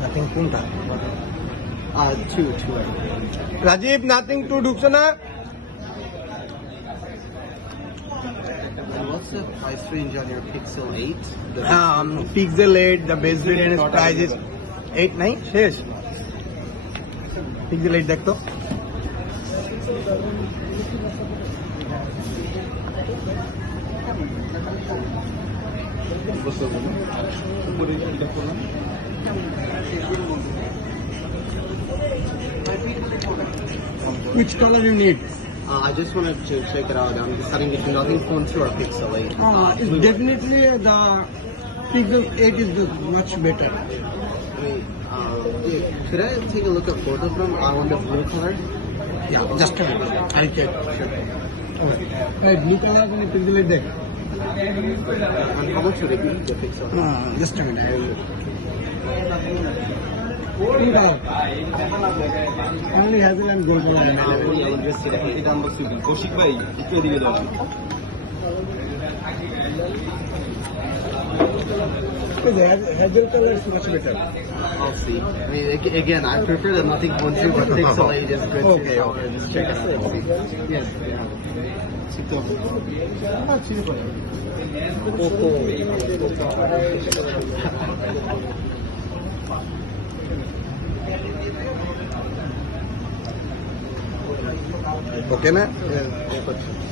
Nothing কোনটা? Two. Rajib nothing to ঢুকছে না? And what's the price range on your Pixel 8? Pixel 8, the base variant price is 8 নাই শেষ। Pixel 8 দেখতো। Which color you need? I just wanted to check it out. I'm deciding between Nothing Phone 2 or Pixel 8. It's definitely the Pixel 8 is much better. I mean, could I take a look at both of them? I want the blue color. Yeah, just a minute. I'll check. Okay. Hey, blue color and Pixel 8 there. And how much would it be, the Pixel? Just a minute. I will. Blue color. Only hazel and gold color. Kaushik ভাই একটু এদিকে দাও। Hazel color is much better. I'll see. I mean, again, I prefer the Nothing Phone 2, but Pixel 8 is good too. Okay, So I'll just check it out. Yes, Okay na? yeah.